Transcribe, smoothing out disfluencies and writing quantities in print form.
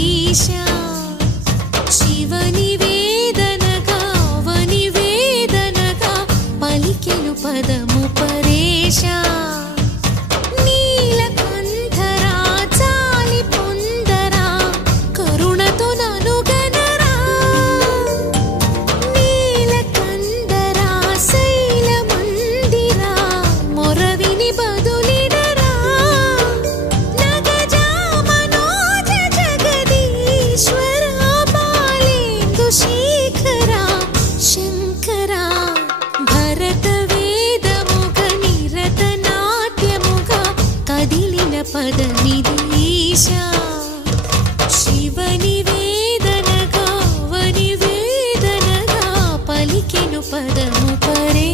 ఈశా శివని వేదనగా వని వేదనగా పలికెను పదము పరేశా నీలకంఠరా చాలి పొందరా కరుణతో ననుగనరా నీలకంఠరా శైల మందిరా మొరవిని బదులిడరా నగజా మనోజ జగదీశ్వరా బాలేందు శేఖరా శంకరా భరత వేదముగ నిరత నాట్యముగా కదిలిన పదమిది ఈశా శివని వేదనగా వని వేదనగా పలికెను పదము పరే